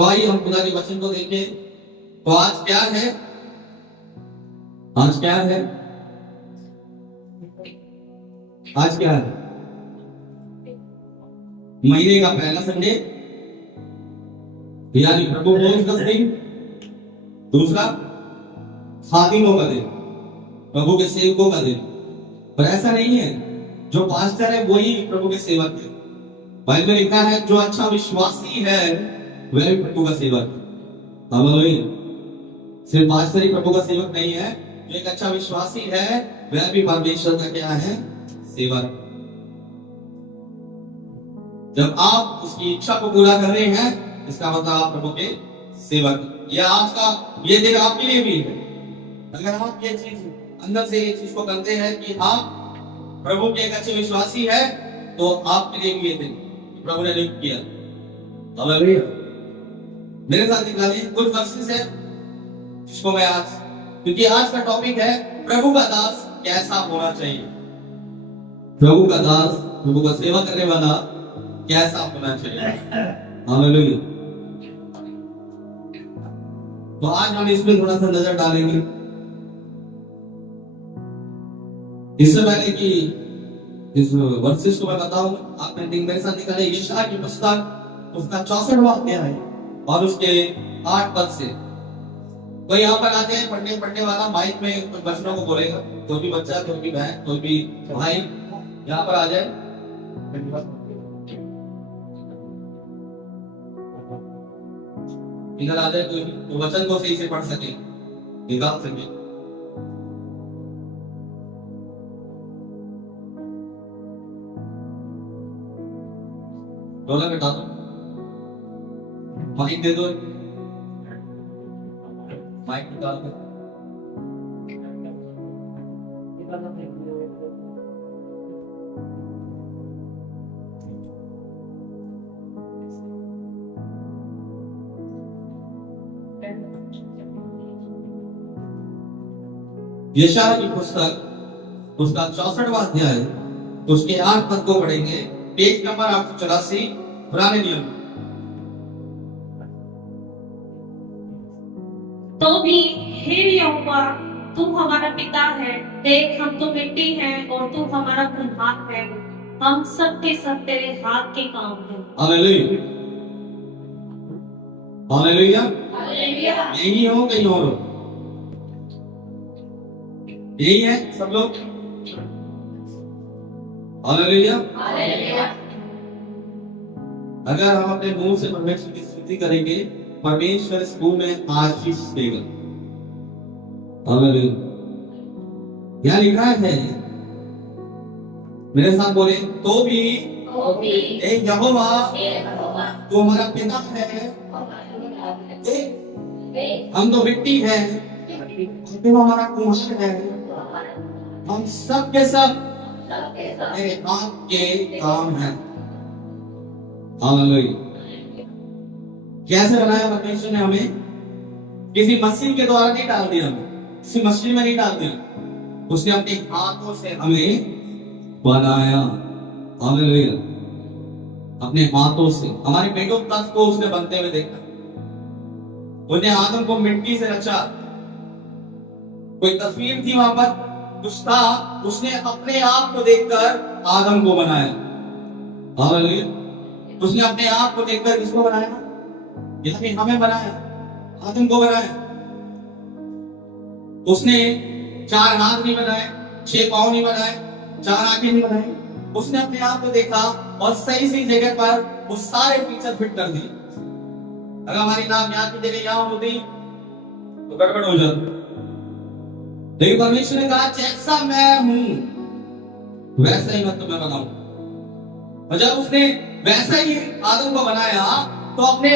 तो आइए हम खुदा के वचन को देखें। तो आज क्या है? आज क्या है? आज क्या है? महीने का पहला संडे, यानी प्रभु भोज का दिन। दूसरा खादिमों का दिन, प्रभु के सेवकों का दिन। पर ऐसा नहीं है, जो पास्टर है वही प्रभु के सेवक है। बाइबल में लिखा है जो अच्छा विश्वासी है वह भी प्रभु का सेवक है। हालेलुया। सिर्फ पास्टर ही प्रभु का सेवक नहीं है, जो एक अच्छा विश्वासी है वह भी परमेश्वर का क्या है? सेवक। जब आप उसकी इच्छा को पूरा कर रहे हैं, इसका मतलब आप प्रभु के सेवक। या आज का ये दिन आपके लिए भी है। अगर आप ये चीज अंदर से ये चीज को करते हैं कि आप प्रभु के एक अच्छे विश्वासी है, तो आपके लिए भी ये दिन प्रभु ने नियुक्त किया। हालेलुया। मेरे साथ निकालिए कुछ वर्सेस है जिसको मैं आज, क्योंकि आज का टॉपिक है प्रभु का दास कैसा होना चाहिए। प्रभु का दास, प्रभु का सेवा करने वाला कैसा होना चाहिए। हालेलुया। तो आज हम इसमें थोड़ा सा नजर डालेंगे। इससे पहले कि इस वर्सेस को मैं बताऊं, आपने मेरे साथ निकाले यशायाह की पुस्तक, उसका 64वां अध्याय और उसके 8 पद से। कोई यहाँ पर आते हैं पढ़ने वाला माइक में कुछ वचनों को बोलेगा। कोई भी बच्चा, कोई भी बहन, कोई भी भाई यहाँ पर आ जाए। इधर आ जाए, तो वचन को सही से पढ़ सके, निकाल सके। ढोलक हटा दो, माइक दे दो, माइक निकाल दो। यशायाह की पुस्तक, उसका 64वां अध्याय, उसके 8 पद को पढ़ेंगे। पेज नंबर 884, पुराने नियम। तो भी हे यहोवा, तू हमारा पिता है, देख हम तो मिट्टी हैं और तू हमारा कुम्हार है। हम सब के सब तेरे हाथ के काम हैं। हालेलुया। हालेलुया। हालेलुया। यही हो कहीं और हो, यही है सब लोग। हालेलुया। हालेलुया। अगर हम अपने मुंह से परमेश्वर की स्तुति करेंगे, परमेश्वर इस मुंह में आशीष देगा। हालेलुया। यहाँ लिखा है, मेरे साथ बोले, तो भी हे यहोवा, तू हमारा पिता है, हम तो मिट्टी है, तू हमारा कुम्हार है। हम सब के सब तेरे हाथ के काम हैं। हालेलुया। कैसे बनाया परमेश्वर ने हमें? किसी मशीन के द्वारा नहीं डाल दिया, हमें किसी मशीन में नहीं डाल दिया, उसने अपने हाथों से हमें बनाया। हालेलुया। अपने हाथों से हमारे पेटों तक को उसने बनते हुए देखा। उसने आदम को मिट्टी से रचा। कोई तस्वीर थी वहां पर, कुछ था, उसने अपने आप को देखकर आदम को बनाया। हालेलुया। उसने अपने आप को देखकर किसको बनाया? यानी हमें बनाया, आदम को बनाया। उसने 4 हाथ नहीं बनाए, 6 पांव नहीं बनाए, 4 आंखें नहीं बनाई। उसने अपने आप को देखा और सही जगह पर वो सारे फीचर फिट कर दिए। अगर हमारी नाम यहाँ की जगह यहाँ होती तो गड़बड़ हो जाती। लेकिन परमेश्वर ने कहा जैसा मैं हूं वैसा ही मैं तुम्हें बनाऊं। और जब उसने वैसा ही आदम को बनाया, तो अपने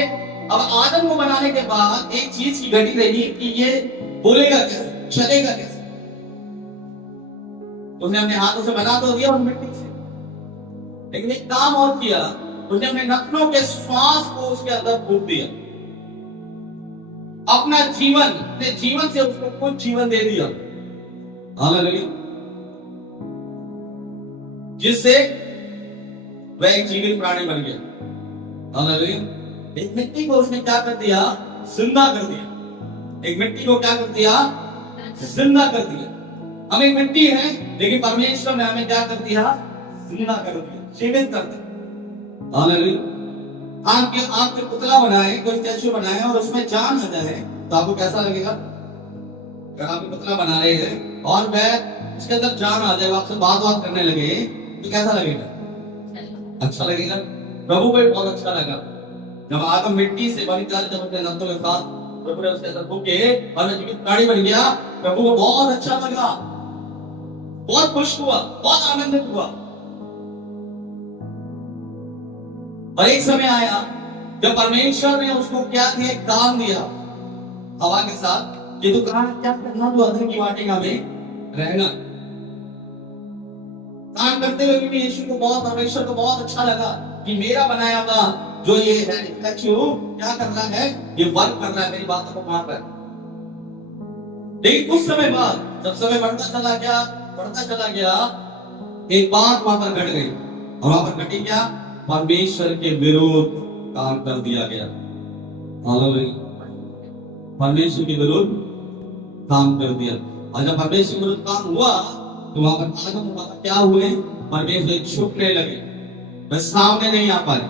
अब आदम को बनाने के बाद एक चीज की घटी रही कि ये बोलेगा कैसे, चलेगा कैसे। उसने अपने हाथों से बना तो दिया और मिट्टी से, लेकिन एक काम और किया, उसने अपने नखनों के श्वास को उसके अंदर फूंक दिया। अपना जीवन, अपने जीवन से उसको कुछ जीवन दे दिया। हालेलुया। जिससे वह एक जीवित प्राणी बन गया। हालेलुया। एक मिट्टी को उसने क्या कर दिया, जिंदा कर दिया। एक मिट्टी को क्या कर दिया, जिंदा कर दिया। हम एक मिट्टी है, लेकिन परमेश्वर ने हमें क्या कर दिया, जिंदा कर दिया, जीवित कर दिया। हालेलुया। आपके पुतला बनाए, कोई स्टैचू बनाए और उसमें जान आ जाए तो आपको कैसा लगेगा? अगर आप पुतला बना रहे हैं और वह उसके अंदर जान आ जाए, आपसे बात करने लगे तो कैसा लगेगा? अच्छा लगेगा। प्रभु को बहुत अच्छा लगा जब आदम मिट्टी से बनकर जब अपने दांतों के साथ प्रभु ने उसके अंदर फूके और वह जीवित प्राणी बन गया। प्रभु को बहुत अच्छा लगा, बहुत खुश हुआ, बहुत आनंदित हुआ। और एक समय आया जब परमेश्वर ने उसको क्या दिया, काम दिया हवा के साथ, ये तो काम क्या करना, तो अदर की वाटिका में रहना। काम करते हुए भी यीशु को बहुत, परमेश्वर को बहुत अच्छा लगा कि मेरा बनाया हुआ जो ये है स्टैचू क्या कर रहा है, ये वर्क कर रहा है, मेरी बातों को मान रहा है। लेकिन कुछ समय बाद जब समय बढ़ता चला गया, एक बात वहां पर घट गई। और वहां पर घटी क्या? परमेश्वर के विरुद्ध काम कर दिया गया। हालेलुया। परमेश्वर के विरुद्ध काम कर दिया। और जब परमेश्वर के विरुद्ध काम हुआ तो वहां पर आदम क्या हुए? परमेश्वर छुपने लगे, बस सामने नहीं आ पाए,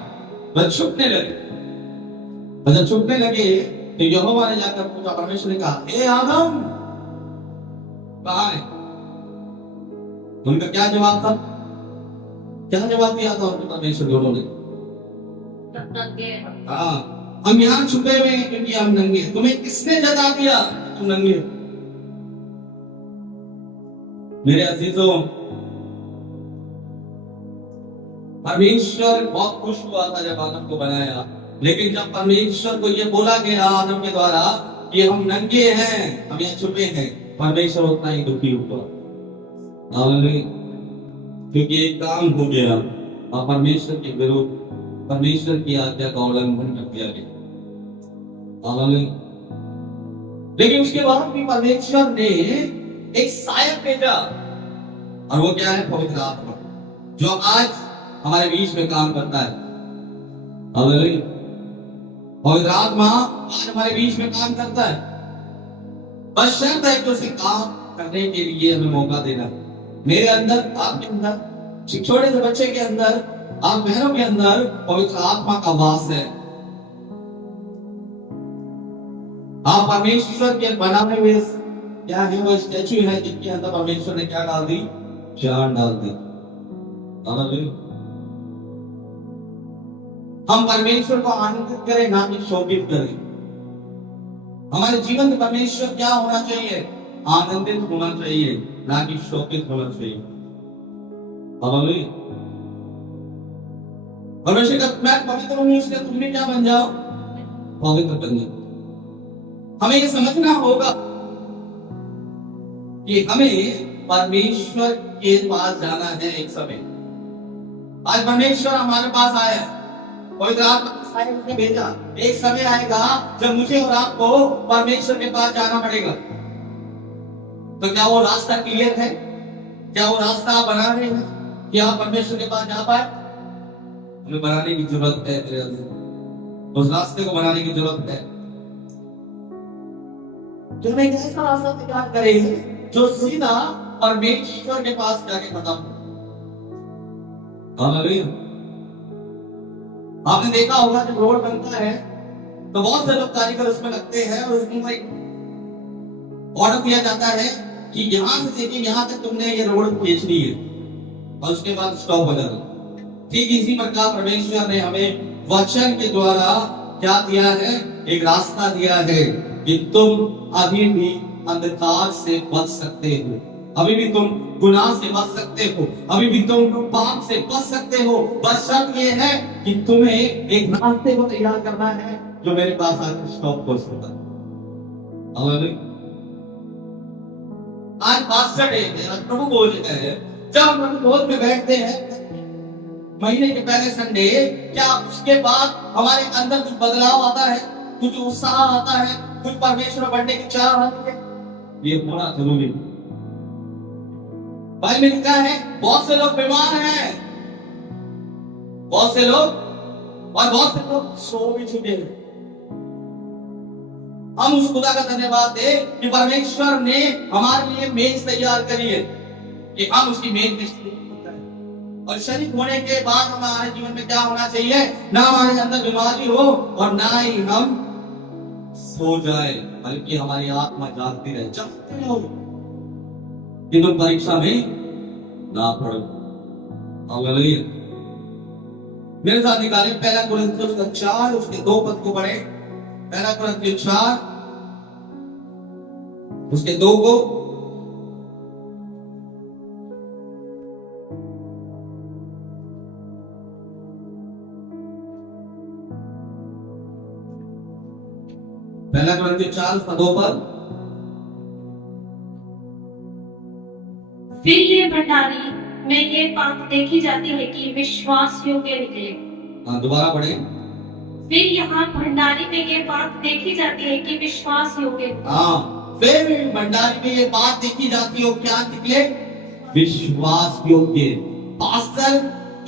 बस छुपने लगे। और जब छुपने लगे तो यहोवा ने जाकर पूछा, परमेश्वर ने कहा, हे आदम कहाँ है? उनका क्या जवाब था? क्या जवाब दिया था उनको परमेश्वर ने? उन्होंने हाँ, हम यहाँ छुपे हुए हैं क्योंकि हम नंगे। तुम्हें किसने जता दिया तुम नंगे हो? मेरे अजीजों, परमेश्वर बहुत खुश हुआ था जब आदम को बनाया, लेकिन जब परमेश्वर को यह बोला गया आदम के द्वारा कि हम नंगे हैं, हम यहाँ छुपे हैं, परमेश्वर उतना ही दुखी हुआ। क्योंकि एक काम हो गया और परमेश्वर के विरुद्ध, परमेश्वर की आज्ञा का उल्लंघन कर दिया गया। लेकिन उसके बाद भी परमेश्वर ने एक सहायक भेजा, और वो क्या है? पवित्र आत्मा, जो आज हमारे बीच में काम करता है। पवित्र आत्मा आज हमारे बीच में काम करता है, बस शर्त है कि उसे काम करने के लिए हमें मौका देना। मेरे अंदर, आपके अंदर, छोटे से बच्चे के अंदर, आप बहनों के अंदर पवित्र आत्मा का वास है। आप परमेश्वर के बनाए हुए क्या है, वो स्टैचू है जिसके अंदर परमेश्वर ने क्या डाल दी? जान डाल दी। हम परमेश्वर को आनंदित करें, ना कि शोभित करें। हमारे जीवन में परमेश्वर क्या होना चाहिए? आनंदित होना चाहिए, ना कि शोभित होना चाहिए। परमेश्वर का मैं पवित्र हूं, इसलिए तुम भी क्या बन जाओ? पवित्र बन जाओ। हमें ये समझना होगा कि हमें परमेश्वर के पास जाना है। एक समय आज परमेश्वर हमारे पास आया, पवित्र आत्मा ने भेजा। एक समय आएगा जब मुझे और आपको परमेश्वर के पास जाना पड़ेगा। तो क्या वो रास्ता क्लियर है? क्या वो रास्ता आप बना रहे हैं कि आप परमेश्वर के पास जा पाए? हमें बनाने की जरूरत है, उस रास्ते को बनाने की जरूरत है। तो हमें एक ऐसा रास्ता तैयार करेंगे जो सीधा परमेश्वर के पास जाके खत्म हो। आपने देखा होगा जब रोड बनता है तो बहुत से लोग कारीगर उसमें लगते हैं और उसमें ऑर्डर दिया जाता है कि यहां से देखिए यहां तक तुमने ये रोड खींचनी है और उसके बाद स्टॉप हो जाता। ठीक इसी प्रकार परमेश्वर ने हमें वचन के द्वारा क्या दिया है? एक रास्ता दिया है कि तुम अभी भी अंधकार से बच सकते हो, अभी भी तुम गुनाह से बच सकते हो, अभी भी तुम पाप से बच सकते हो। बस शर्त ये है कि तुम्हें एक रास्ते को तैयार करना है जो मेरे पास आकर स्टॉप हो सकता है। आज पास्टर डे है, प्रभु भोज है। जब हम प्रभु भोज में बैठते हैं महीने के पहले संडे, क्या उसके बाद हमारे अंदर कुछ बदलाव आता है? कुछ उत्साह आता है? कुछ परमेश्वर बढ़ने की चाह आती है? ये होना जरूरी है। भाई मिलता है, बहुत से लोग बीमार हैं, बहुत से लोग और बहुत से लोग सो भी चुके हैं। हम उस खुदा का धन्यवाद दें कि परमेश्वर ने हमारे लिए मेज तैयार करी है कि हम उसकी मेज में शरीक हैं। और शरीक होने के बाद हमारे जीवन में क्या होना चाहिए? ना हमारे अंदर बीमारी हो और ना ही हम सो जाए, बल्कि हमारी आत्मा जागती रहे, जगते रहो कि तुम परीक्षा में ना पड़ो। हालेलुया। मेरे साथ निकाले पहला कुरिन्थियों का 4 उसके 2 पद को पढ़े। पहला कुरिन्थियों 4 उसके 2 को। पहला कुरिन्थियों 4 उसका 2 पद। फिर ये भंडारी में ये बात देखी जाती है कि विश्वास योग्य निकले। दोबारा पढ़े। फिर यहाँ भंडारी में ये बात देखी जाती है कि विश्वास योग्य। फिर भंडारी में ये बात देखी जाती है क्या निकले? विश्वास योग्य। पास्टर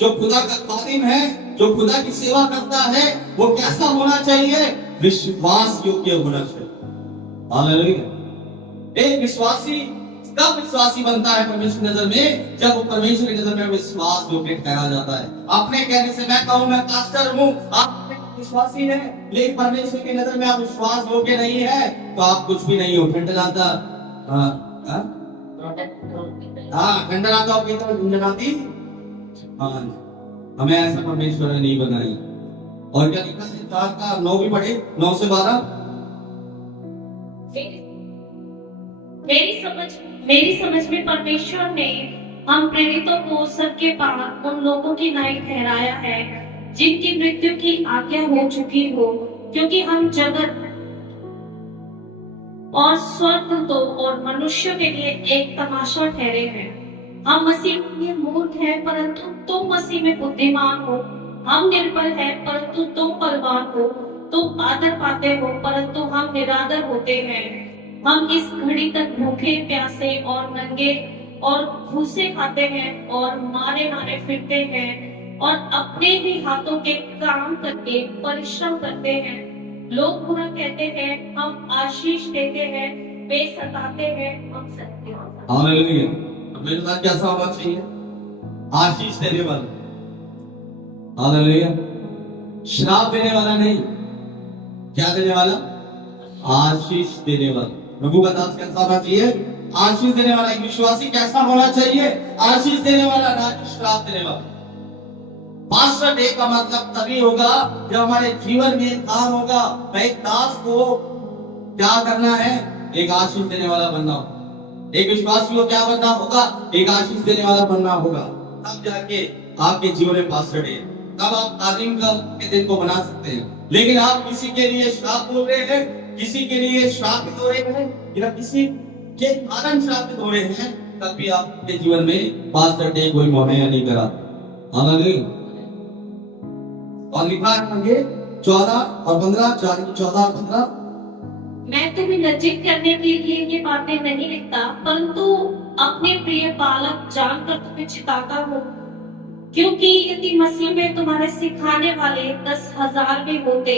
जो खुदा का खादिम है, जो खुदा की सेवा करता है, वो कैसा होना चाहिए? विश्वास योग्य होना चाहिए। हालेलुया। एक विश्वासी कब विश्वासी बनता है परमेश्वर की नजर में? जब वो परमेश्वर की नजर में विश्वास योग्य ठहरा जाता है। अपने कहने से मैं कहूं मैं पास्टर हूं, आप विश्वासी है, लेकिन परमेश्वर की नजर में आप विश्वास योग्य नहीं है, तो आप कुछ भी नहीं हो। ठंडराता ठंडराता हमें ऐसा परमेश्वर ने नहीं बनाई। और क्या लिखा है? 4 का 9 भी पढ़े, 9 से 12। मेरी समझ में परमेश्वर ने हम प्रेरितों को सबके पास उन लोगों की नाई ठहराया है जिनकी मृत्यु की आज्ञा हो चुकी हो, क्योंकि हम जगत और स्वर्गदूतों और मनुष्यों के लिए एक तमाशा ठहरे हैं। हम मसीह के लिए मूर्ख हैं, परंतु तुम मसीह में बुद्धिमान हो। हम निर्बल हैं, परंतु तुम बलवान हो। तुम आदर पाते हो, परंतु हम निरादर होते हैं। हम इस घड़ी तक भूखे प्यासे और नंगे और भूसे खाते हैं और मारे मारे फिरते हैं और अपने ही हाथों के काम करके परिश्रम करते हैं। लोग बुरा कहते हैं, हम आशीष देते हैं। वे सताते हैं, हम सत्य होते हैं। हालेलुया। मेरे साथ कैसा होना चाहिए? आशीष देने वाला। हालेलुया। श्राप देने वाला नहीं। क्या देने वाला? आशीष देने वाला। प्रभु का दास कैसा होना चाहिए? आशीष देने वाला। एक विश्वासी कैसा होना चाहिए? आशीष देने वाला, ना कि श्राप देने वाला। पास्टर डे का मतलब तभी होगा जब हमारे जीवन में काम होगा। एक दास को क्या करना है? एक आशीष देने वाला बनना होगा। एक विश्वासी को क्या बनना होगा? एक आशीष देने वाला बनना होगा। तब जाके आपके जीवन में पास्टर डे, तब आप तालीम के दिन को बना सकते हैं। लेकिन आप किसी के लिए श्राप बोल रहे हैं, किसी के लिए श्रापित हो रहे हैं, या किसी के कारण श्रापित हो रहे हैं, तब भी आपके जीवन में पास्टर डे कोई मुहैया नहीं करा। हालेलुया। और लिखा है आगे 14 और 15, 14 और 15। मैं तुम्हें लज्जित करने के लिए ये बातें नहीं लिखता, परंतु अपने प्रिय बालक जानकर तुम्हें चिताता हूँ, क्योंकि यदि मसीह में तुम्हारे सिखाने वाले 10,000 भी होते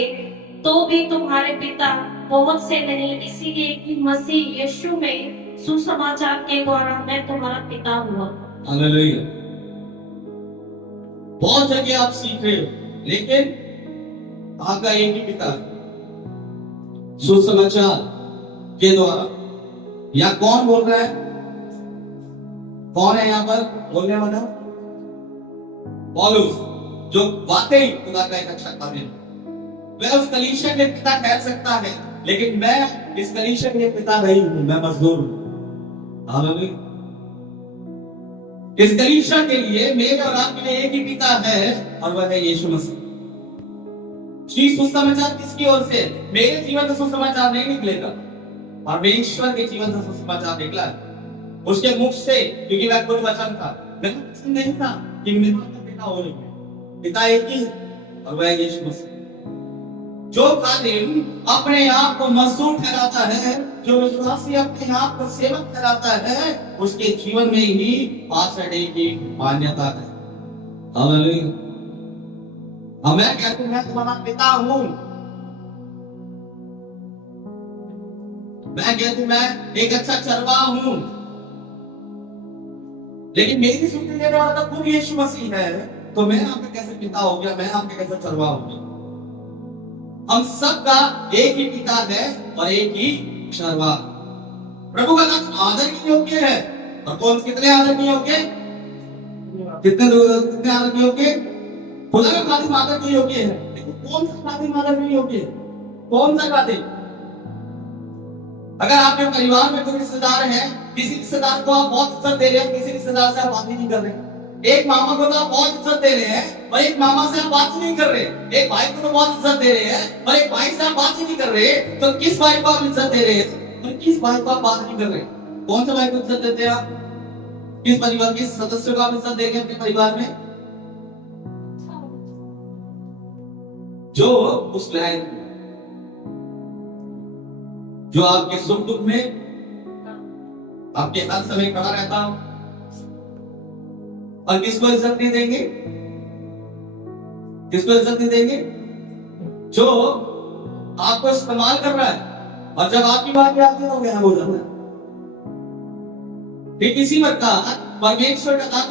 तो भी तुम्हारे पिता बहुत से नहीं, इसीलिए कि मसीह यीशु में सुसमाचार के द्वारा मैं तुम्हारा पिता हुआ। हालेलुया। बहुत जगह आप सीख रहे हो, लेकिन आपका एक ही पिता है, सुसमाचार के द्वारा। या कौन बोल रहा है? कौन है यहाँ पर बोलने वाला? पौलुस, जो वाकई खुदा का एक अच्छा काबिल। वह उस कलीसिया के पिता कह सकता है, लेकिन मैं इस कलीसिया के पिता नहीं हूं, मैं मजदूर हूं। हालेलुया। इस कलीसिया के लिए, मेरे और आपके लिए एक ही पिता है, और वह है यीशु मसीह। श्री सुसमाचार किसकी ओर से? मेरे जीवन का सुसमाचार नहीं निकलेगा, परमेश्वर के जीवन का सुसमाचार निकला है उसके मुख से, क्योंकि वह खुद वचन था। वचन नहीं था कि मेरा पिता हो नहीं, पिता एक ही, और वह यीशु मसीह। जो खादिम अपने आप को मजदूर ठहराता है, जो विश्वासी अपने आप को सेवक ठहराता है, उसके जीवन में ही पास्टर डे की मान्यता है। हालेलुया। और मैं कहता हूं मैं तुम्हारा पिता हूं। मैं कहता हूं मैं एक अच्छा चरवाहा हूं। लेकिन मेरी सुनने देने वाला तो खुद यीशु मसीह है, तो मैं आपका कैसे पिता हो गया, मैं आपका कैसे चरवाहा हो गया? हम सबका एक ही पिता है और एक ही चरवाहा। प्रभु का नाम आदर के योग्य है। और कौन कितने आदर के योग्य? कितने आदर के योग्य? खुदा का खादिम आदर के योग्य है। लेकिन कौन सा खादिम आदर के योग्य है? कौन सा खादिम? अगर आपके परिवार में कोई रिश्तेदार है, किसी रिश्तेदार को आप बहुत इज्जत दे रहे हैं, किसी रिश्तेदार से आप बात ही नहीं कर रहे। एक मामा को तो आप बहुत इज्जत दे रहे हैं और एक मामा से आप बात ही नहीं कर रहे। एक भाई को तो बहुत इज्जत दे रहे हैं और एक भाई से आप बात ही नहीं कर रहे। तो किस भाई को आप इज्जत दे रहे हैं और किस भाई को आप बात नहीं कर रहे? कौन सा भाई को इज्जत देते हैं आप? किस परिवार के सदस्य को आप इज्जत देंगे अपने परिवार में? जो उस लायक, जो आपके सुख दुख में आपके हर समय खड़ा रहता हो। और किसको इज्जत नहीं देंगे? किसको इज्जत नहीं देंगे? जो आपको इस्तेमाल कर रहा है और जब आपकी बात आती है हो गया हो जाता है। ठीक इसी प्रकार परमेश्वर का नाम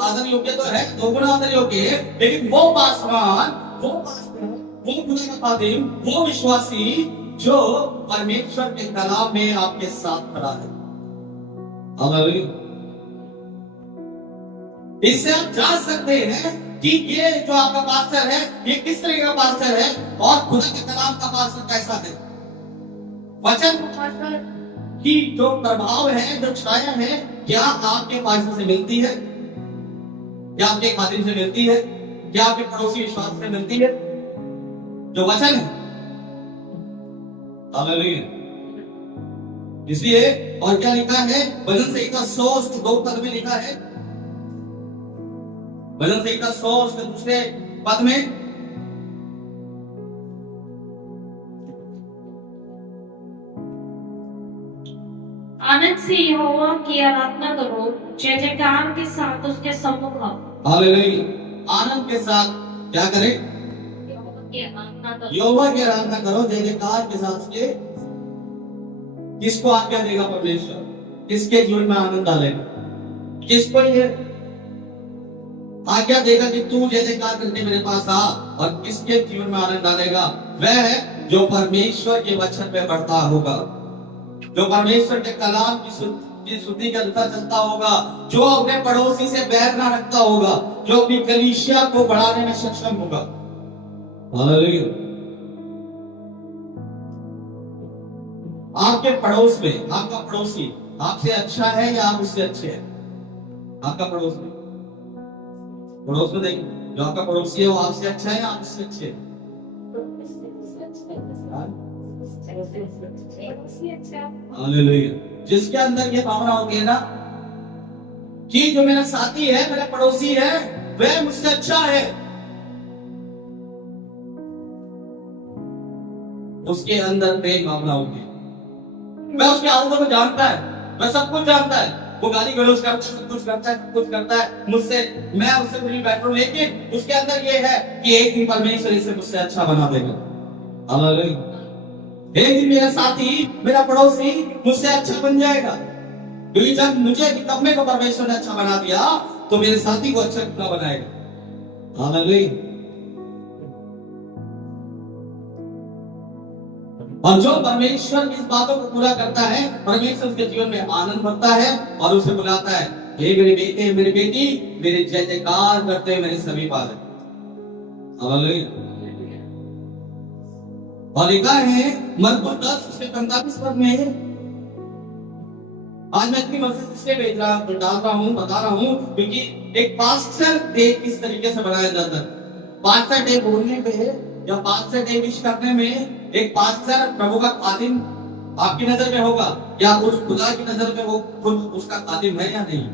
आदर योग्य तो है, दोगुना आदर योग्य है। लेकिन वो पासवान, वो खुदा का खादिम, वो विश्वासी जो परमेश्वर के कलाम में आपके साथ खड़ा है। हालेलुया। इससे आप जान सकते हैं कि ये जो आपका पास्टर है, ये किस तरह का पास्टर है और खुदा के कलाम का पास्टर कैसा है। वचन पास्टर की जो प्रभाव है, जो छाया है, क्या आपके पास्टर से मिलती है? क्या आपके खादिम से मिलती है? क्या आपके पड़ोसी विश्वास से मिलती है? जो वचन है। हालेलुया। इसलिए और क्या लिखा है? भजन संहिता 100 उसके 2 पद में लिखा है। भजन संहिता 100 उसके दूसरे पद में, आनंद से यहोवा की आराधना करो, जय जयकार के साथ उसके सम्मुख आओ। हालेलुया। आनंद के साथ क्या करें? यहोवा की आराधना करो, जय जयकार के साथ उसके। किसको आज्ञा देगा परमेश्वर? किसके जीवन में आनंद डालेगा? किसको ये आज्ञा देगा कि तू जय जयकार करके मेरे पास आ? और किसके जीवन में आनंद डालेगा? वह है जो परमेश्वर के वचन पे बढ़ता होगा, जो परमेश्वर के कलाम की शुद्धि के अनुसार चलता होगा, जो अपने पड़ोसी से बैर ना रखता होगा, जो अपनी कलीसिया को बढ़ाने में सक्षम होगा। हालेलुया। आपके पड़ोस में आपका पड़ोसी आपसे अच्छा है या आप उससे अच्छे हैं? आपका पड़ोस में देखिए, जो आपका पड़ोसी है वो आपसे अच्छा है या आप उससे अच्छे हैं? हालेलुया। जिसके अंदर ये भावना होगी ना कि जो मेरा साथी है, मेरा पड़ोसी है, वह मुझसे अच्छा है, उसके अंदर प्रेम भावना होगी। मैं उसके आदतों को जानता है, मैं सब कुछ जानता है, वो गाली गलौज करता है, सब कुछ करता है मुझसे, मैं उससे मिल बैठा हूं, लेकिन उसके अंदर ये है कि एक दिन परमेश्वर इसे मुझसे अच्छा बना देगा। हालेलुया। एक दिन मेरा साथी, मेरा पड़ोसी मुझसे अच्छा बन जाएगा, क्योंकि जब मुझे निकम्मे को परमेश्वर ने अच्छा बना दिया तो मेरे साथी को अच्छा क्यों बनाएगा। हालेलुया। और जो परमेश्वर की इस बातों को पूरा करता है, परमेश्वर उसके जीवन में आनंद भरता है और उसे बुलाता है, हे मेरे बेटे मेरी बेटी, मेरे जय जयकार करते हैं मेरे सभी बालक। हालेलुया। और लिखा है मरकुस 10 उसके 45 पद में, आज मैं इतनी मस्जिद इसलिए बता रहा हूं क्योंकि एक पास्टर डे किस तरीके से बनाया जाता है। पास्टर डे बोलने पे या पास्टर डे विश करने में एक पास्टर प्रभु का खादिम आपकी नजर में होगा या उस खुदा की नजर में वो खुद उसका खादिम है या नहीं?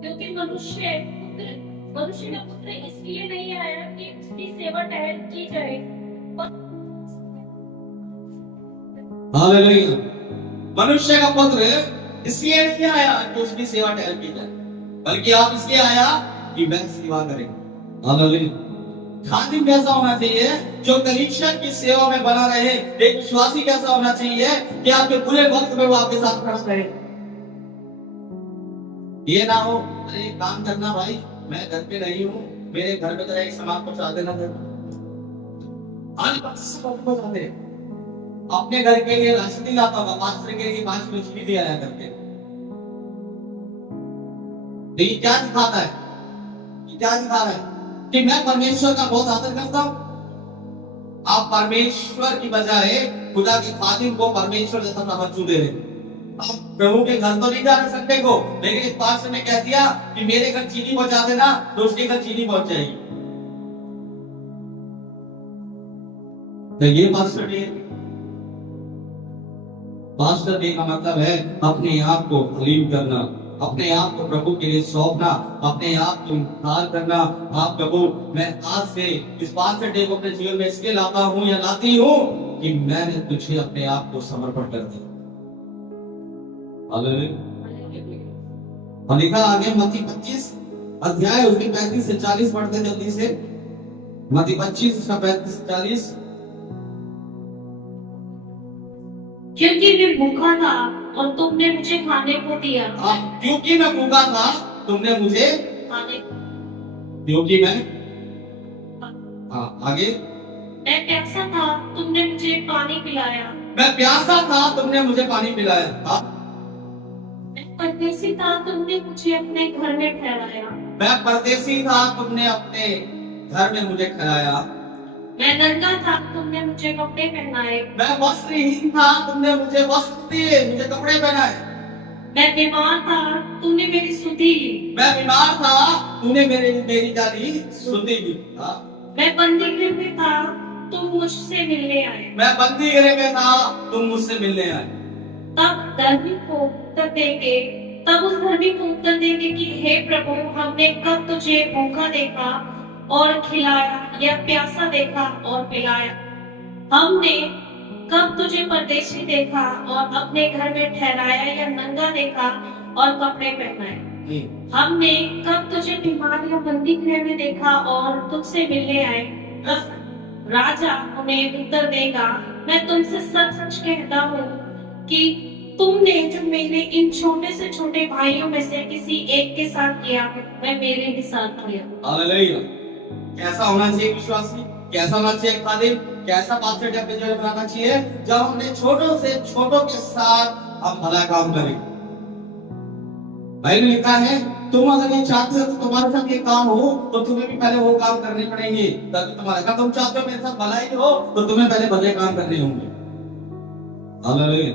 क्योंकि मनुष्य का पुत्र इसलिए नहीं आया कि उसकी सेवा टहल की जाए। हालेलुया। मनुष्य का पुत्र इसलिए नहीं आया कि उसकी सेवा टहल की जाए, बल्कि आप इसलिए आया कि मैं सेवा करें। हालेलुया। खादिम कैसा होना चाहिए? जो कलीसिया की सेवा में बना रहे। एक विश्वासी कैसा होना चाहिए? कि आपके बुरे वक्त में वो आपके साथ खड़ा रहे। ये ना हो अरे काम करना भाई, मैं घर पे नहीं हूँ, मेरे घर पे जरा एक सामान पहुंचा देना। आज पहुंचा दे। अपने घर के लिए राशन नहीं लाता होगा, पास्टर के लिए 5 किलो चीनी दे आया करके। लेकिन क्या दिखाता है? क्या दिखा रहा है? कि मैं परमेश्वर का बहुत आदर करता हूं। आप परमेश्वर की बजाय खुदा के खादिम को परमेश्वर जैसा तवज्जो दे रहे हैं। आप प्रभु के घर तो नहीं जा रहे संडे को, लेकिन इस पास्टर ने कह दिया कि मेरे घर चीनी पहुंचा देना, तो उसके घर चीनी पहुंच जाएगी। तो ये पास्टर डे का मतलब है अपने आप को हलीम करना, अपने आप को प्रभु के लिए सौंपना, अपने आप को इंतजार करना। आप प्रभु, मैं आज से इस पास्टर डे को अपने जीवन में इसलिए लाता हूं या लाती हूं कि मैंने तुझे अपने आप को समर्पण कर दिया। और लिखा आगे मत्ती 25 अध्याय उसके 35 से 40 पढ़ते जल्दी से। मत्ती 25 उसका 35 से 40। क्योंकि मैं भूखा था और तुमने मुझे खाने को दिया। क्योंकि मैं भूखा था तुमने मुझे खाने। क्योंकि मैं आगे मैं प्यासा था तुमने मुझे पानी पिलाया। मैं प्यासा था तुमने मुझे पानी पिलाया। मैं परदेसी था तुमने मुझे अपने घर में ठहराया। मैं परदेसी था तुमने अपने घर में मुझे ठहराया। मैं नंगा था तुमने मुझे कपड़े पहनाए। मैं वस्त्रहीन था तुमने मुझे वस्त्र दिए, मुझे कपड़े पहनाए। मैं बीमार था तूने मेरी सुधि ली। मैं बीमार था तूने मेरी जानी सुधि ली। मैं बंदी गृह में था तुम मुझसे मिलने आए। मैं बंदी गृह में था तुम मुझसे मिलने आए। तब धर्मी को उत्तर देंगे, तब उस धर्मी को उत्तर देंगे कि हे प्रभु, हमने कब तुझे भूखा देखा और खिलाया, या प्यासा देखा और पिलाया? हमने कब तुझे परदेशी देखा और अपने घर में ठहराया, या नंगा देखा और कपड़े पहनाए? हमने कब तुझे बीमार या बंदी गृह में देखा और तुझसे मिलने आए? राजा उन्हें उत्तर देगा, मैं तुमसे सच सच कहता हूँ कि तुमने जो मेरे इन छोटे से छोटे भाइयों में से किसी एक के साथ किया, मैं मेरे भी साथ किया। हालेलुया। कैसा होना चाहिए विश्वासी? कैसा होना चाहिए खादिम? कैसा पास्टर डे अपने जीवन में बनाना चाहिए? जब हमने छोटों से छोटों के साथ हम भला काम करें। बाइबल लिखा है, तुम अगर ये चाहते हो तो तुम्हारे साथ ये काम हो, तो तुम्हें भी पहले वो काम करने पड़ेंगे ताकि तुम्हारा, अगर तुम चाहते हो मेरे साथ भलाई हो, तो तुम्हें पहले भले काम करने होंगे। हालेलुया।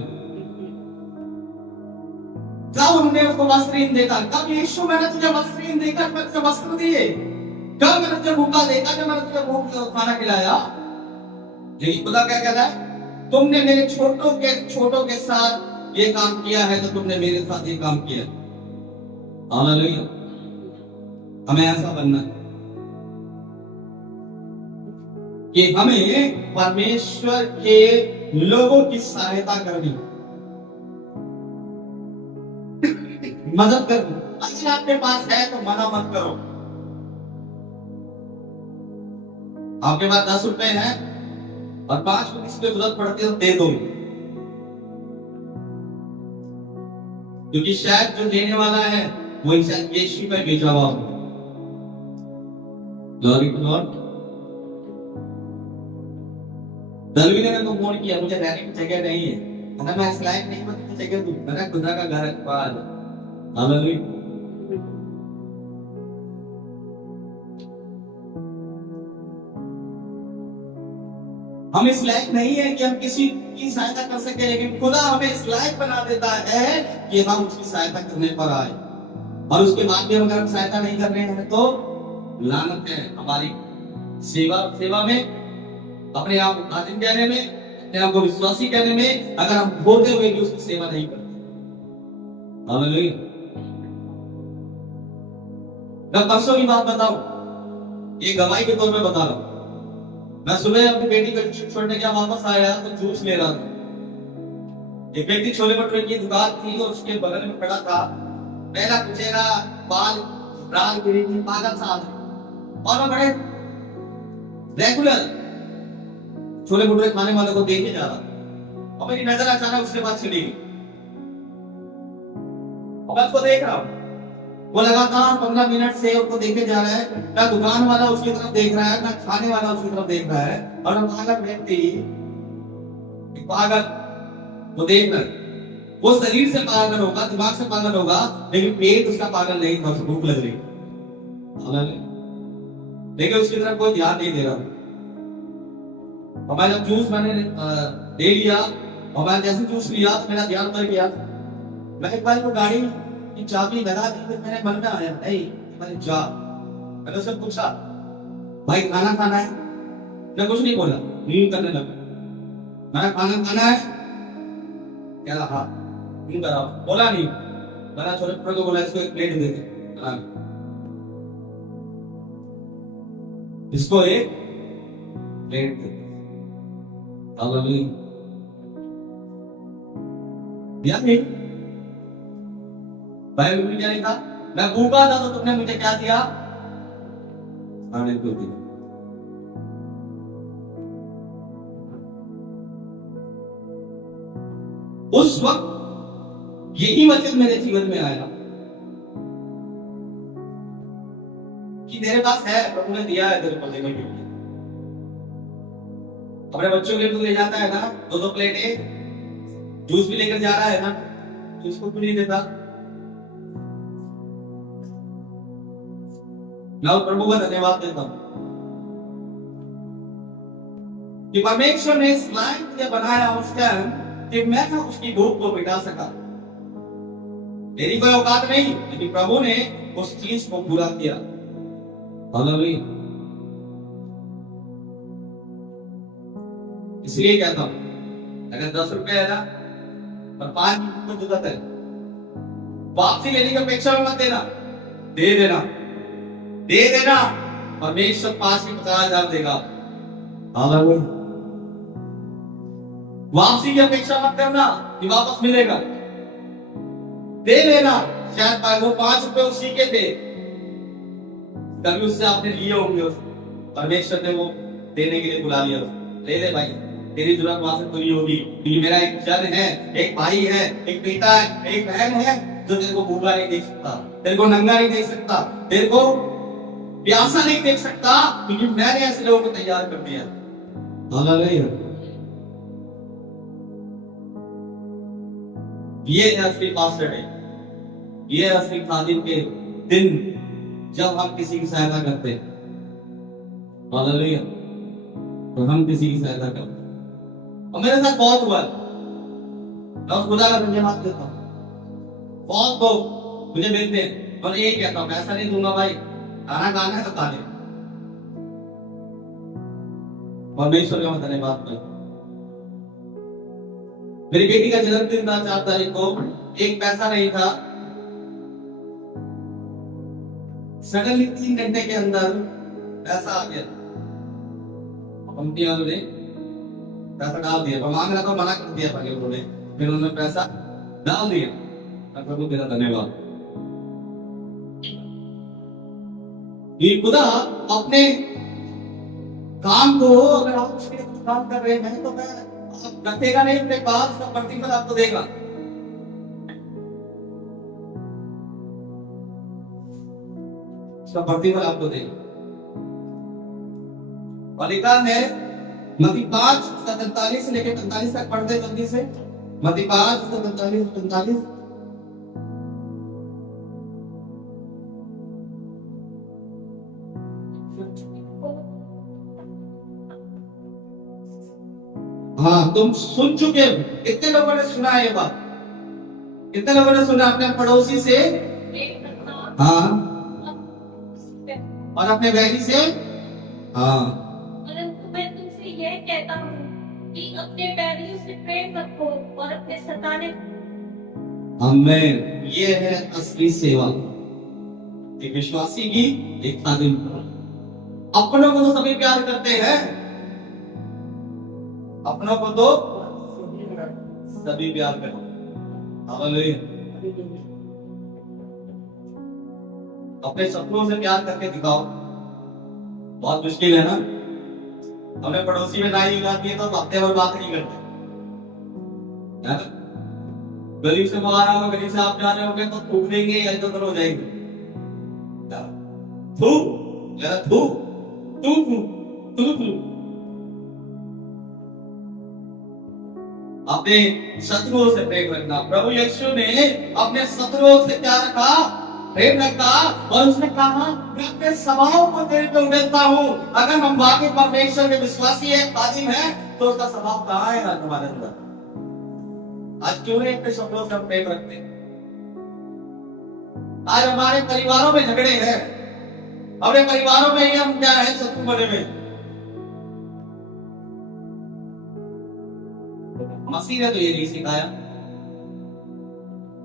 कब हमने उसको वस्त्रहीन देखा? कब यीशु मैंने तुझे वस्त्रहीन देखा, मैंने तुझे वस्त्र दिए? कब मैंने तुझे भूखा देखा, जब मैंने तुझे भूख खाना खिलाया? लेकिन खुदा क्या कहता है? तुमने मेरे छोटों के साथ ये काम किया है, तो तुमने मेरे साथ ये काम किया। हालेलुया। हमें ऐसा बनना है कि हमें परमेश्वर के लोगों की सहायता करनी, मदद करनी। अगर आपके पास है तो मना मत करो। आपके पास 10 रुपए है और 5 को किसी को जरूरत पड़ती है तो दे दो, क्योंकि शायद जो देने वाला है वो शायद यीशु पे भेजा हुआ हो। Glory to God. दलवी ने मेरे को फोन किया, मुझे रहने की जगह नहीं है, मैं इस लायक नहीं हूं जगह दूं, मेरा खुदा का घर है। हालेलुया। हम इस लायक नहीं है कि हम किसी की सहायता कर सके, लेकिन खुदा हमें इस लायक बना देता है कि हम उसकी सहायता करने पर आए। और उसके बाद भी अगर हम सहायता नहीं कर रहे हैं तो लानत है हमारी सेवा में, अपने आप को खादिम कहने में, अपने आप को विश्वासी कहने में, अगर हम बोलते हुए भी उसकी सेवा नहीं करते। हालेलुया। मैं परसों की बात बताऊं, ये गवाही के तौर पे बता रहा हूं। मैं सुबह अपनी बेटी को छोड़ने गया, वापस आया तो जूस ले रहा था। एक व्यक्ति छोले भटूरे की दुकान थी और उसके बगल में खड़ा था, पहला चेहरा बाल रात गिरी थी, पागल सा आदमी, और मैं बड़े रेगुलर छोले भटूरे खाने वाले को देखे जा रहा, और मेरी नजर अचानक उसके पास चली गई, और मैं उसको देख रहा हूँ। वो लगातार 15 मिनट से उसको देखे जा रहा है, ना दुकान वाला उसकी तरफ देख रहा है, ना खाने वाला उसकी तरफ देख रहा है, और हम पागल व्यक्ति, पागल वो देख रहा है, वो शरीर से पागल होगा, दिमाग से पागल होगा, लेकिन पेट उसका पागल नहीं था, उसको भूख लग रही, लेकिन उसकी तरफ कोई ध्यान नहीं दे रहा। और मैं जब जूस मैंने ले लिया, और मैं जैसे जूस लिया तो मेरा ध्यान उधर गया, मैं एक बार वो गाड़ी की चाबी लगा दी, फिर मेरे मन में आया नहीं मैंने जा, मैंने उससे पूछा भाई खाना खाना है, मैं कुछ नहीं बोला, नींद करने लगा, मैंने खाना खाना है, कह रहा हाँ, नींद करा, बोला नहीं, मैंने छोटे छोटे को बोला इसको एक प्लेट दे दे, इसको एक प्लेट दे, दिया नहीं, बाइबल में क्या लिखा, मैं भूखा था तो तुमने मुझे क्या दिया, खाने को दिया। उस वक्त यही वचन मेरे जीवन में आया कि तेरे पास है, प्रभु ने दिया है तेरे को देने के लिए। अपने बच्चों के लिए ले जाता है ना, 2-2 प्लेटें, जूस भी लेकर जा रहा है ना, तो इसको क्यों नहीं देता? मैं प्रभु का धन्यवाद देता हूं कि परमेश्वर ने इस लाइन मुझे बनाया उस टाइम कि मैं उसकी भूख को मिटा सका। मेरी कोई औकात नहीं, लेकिन प्रभु ने उस चीज को पूरा किया। हालेलुया। इसलिए कहता हूं, अगर 10 रुपए है ना और 5 मिनट को जरूरत है, वापसी लेने की अपेक्षा में मत देना, दे देना, दे देना, परमेश्वर 5 के 50,000 देगा। हालेलुया। वापसी की अपेक्षा मत करना कि वापस मिलेगा, दे देना। शायद वो 5 रुपए उसी के थे, कभी उससे आपने लिए होंगे, परमेश्वर ने वो देने के लिए बुला लिया, ले ले भाई, तेरी जरूरत वहां से पूरी होगी, क्योंकि मेरा एक जन है, एक भाई है, एक पिता है, एक बहन है जो तेरे को भूखा नहीं देख सकता, तेरे को नंगा नहीं देख सकता, तेरे को प्यासा नहीं देख सकता, क्योंकि मैंने ऐसे लोगों को तैयार कर दिया। हालेलुया। ये असली पास्टर है, ये असली खादिम के दिन जब हम किसी की सहायता करते हैं। हालेलुया। तो हम किसी की सहायता करते हैं, और मेरे साथ बहुत हुआ, मैं उस खुदा का धन्यवाद देता हूँ। बहुत लोग मुझे मिलते हैं और यही कहता हूँ, पैसा नहीं दूंगा भाई, खाना खाना है तो खा ले। परमेश्वर का मैं धन्यवाद करता हूँ। मेरी बेटी का जन्मदिन था 4 तारीख को, एक पैसा नहीं था, सडनली 3 घंटे के अंदर पैसा आ गया, कंपनी वालों ने पैसा डाल दिया, मांग रहा था, मना कर दिया पहले उन्होंने, फिर उन्होंने पैसा डाल दिया। प्रभु तेरा धन्यवाद। ये खुदा अपने काम को, अगर आप उसके लिए कुछ काम कर रहे हैं तो मैं आप रखेगा नहीं अपने पास, उसका प्रतिफल आपको देगा। उसका प्रतिफल आपको देगा। और लिखा है मत्ती 5:43 से लेकर 45 तक, पढ़ते जल्दी से। मत्ती 5:43-45। हाँ, तुम सुन चुके हो, कितने लोगों ने सुना है ये बात? कितने लोगों ने सुना अपने पड़ोसी से? हाँ, और अपने बैरी से? हाँ। परंतु मैं तुमसे यह कहता हूँ कि अपने बैरियों से प्रेम रखो और अपने सताने। आमीन। ये है असली सेवा, एक विश्वासी की, एक खादिम। अपनों को तो सभी प्यार करते हैं, अपनों को तो सभी प्यार करते हैं। हालेलुया। अपने शत्रुओं से प्यार करके दिखाओ। बहुत मुश्किल है ना। हमने पड़ोसी में नाई उगाती है तो हफ्ते भर बात नहीं करते, है ना? गरीब से बाहर आओगे, गरीब से आप जा रहे होंगे तो थूक देंगे या इधर हो जाएंगे। थू थू थू थू थू थू। अपने शत्रुओं से प्रेम रखना। प्रभु यीशु ने अपने शत्रुओं से क्या रखा? प्रेम रखा। और उसने कहा मैं अपने स्वभाव को तेरे पे उड़ेलता हूं। अगर हम वाकई परमेश्वर के विश्वासी है, खादिम है, तो उसका स्वभाव कहाँ है हमारे अंदर? आज क्यों नहीं अपने शत्रुओं से हम प्रेम रखते? आज हमारे परिवारों में झगड़े हैं, अपने परिवारों में ही हम क्या है, शत्रु बने हुए। मसीह ने तो ये नहीं सिखाया।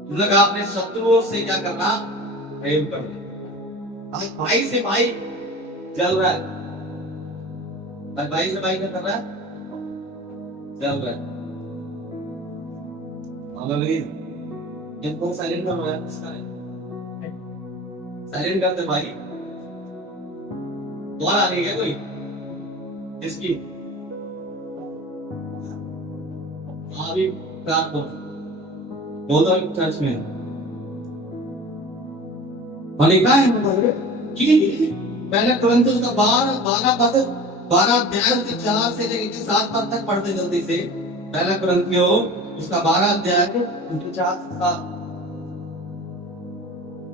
उसने कहा अपने शत्रुओं से क्या करना? प्रेम करना। आज भाई से भाई जल रहा है, आज भाई से भाई क्या कर रहा है? जल रहा है। इनको साइलेंट कर रहा है, साइलेंट कर दे भाई। और आ रही है कोई इसकी अभी रात को बोला चर्च में और लिखा है कि पहले कुरिन्थियों का 12 अध्याय से 4 से लेकर 7 पद तक पढ़ते जल्दी से। पहला कुरिन्थियों उसका 12 अध्याय 4 से 7।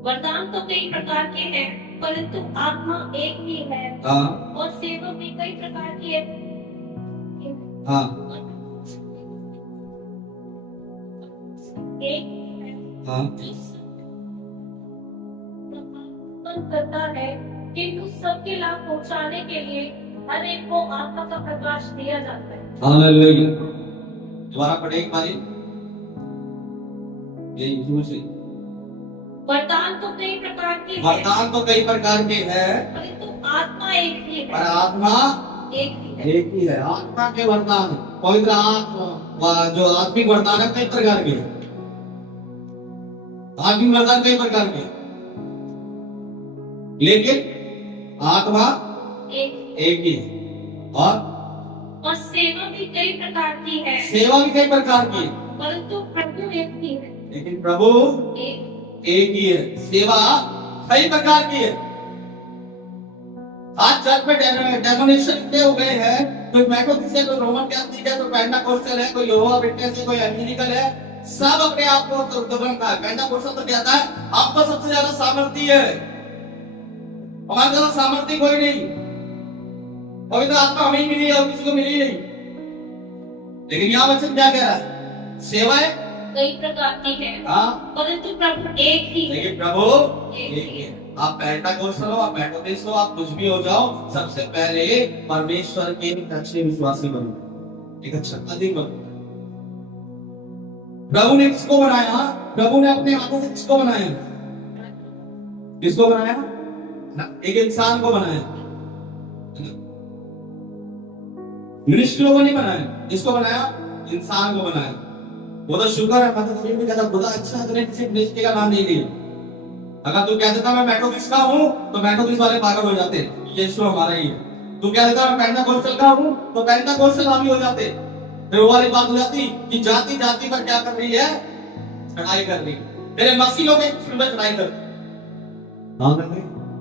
वरदान तो कई प्रकार के हैं, परंतु आत्मा एक ही है। हाँ और सेवा भी कई प्रकार की है। हाँ एक है हाँ करता है, किंतु सबके लाभ पहुंचाने के लिए हर एक को आत्मा का प्रकाश दिया जाता है। हालेलुया। दोबारा पढ़े एक बारी। ये शुरू से। वरदान तो कई प्रकार के हैं, वरदान तो कई प्रकार के हैं, परंतु आत्मा एक ही पर है। आत्मा एक ही है। एक ही है। आत्मा के वरदान, पवित्र आत्मा जो आत्मिक वरदान है कई प्रकार के। आत्मिक वरदान कई प्रकार के, लेकिन आत्मा एक ही है। और सेवा भी कई प्रकार की है, सेवा भी कई प्रकार की, परंतु प्रभु एक ही है। लेकिन प्रभु एक ही है। सेवा कई प्रकार की है। आज चर्च में डेमोनेशन इतने हो गए हैं, कोई मेथोडिस्ट है, कोई रोमन कैथोलिक है, कोई पेंटाकोस्टल है, कोई यहोवा विटनेस है, कोई एवेंजेलिकल है। सब अपने आप को धर्म का है। पेंटाकोस्टल तो कहता है आप तो सबसे ज्यादा सामर्थी है, हमारे ज्यादा सामर्थी कोई नहीं, पवित्र आत्मा हमें मिली है और किसी को मिली नहीं। लेकिन यहाँ वचन क्या कह रहा है? सेवाएं कई प्रकार की है, परंतु प्रभु एक ही है। लेकिन प्रभु एक ही है। आप पेंटाकोस्टल हो, आप मेथोडिस्ट हो, आप कुछ भी हो जाओ, सबसे पहले परमेश्वर के एक अच्छे विश्वासी बनो, एक अच्छा अधिक बनो। प्रभु ने किसको बनाया? प्रभु ने अपने हाथों से किसको बनाया? किसको बनाया? एक इंसान को बनाया, मिनिस्ट्रियों को नहीं बनाया। किसको बनाया? इंसान को बनाया। वो तो शुक्र है, मैं तो कभी भी कहता खुदा अच्छा है तूने किसी मिनिस्ट्री का नाम नहीं लिया। अगर तू कह देता मैं मेथोडिस्ट का हूं तो मेथोडिस्ट वाले पागल हो जाते, यीशु हमारा ही है। तू कह देता मैं पेंटाकोस्टल का हूं तो पेंटाकोस्टल वाले हो जाते। फिर वो वाली बात हो जाती कि जाति जाति पर क्या कर रही है? चढ़ाई कर रही है। तेरे मसीह लोग एक दूसरे पर चढ़ाई कर।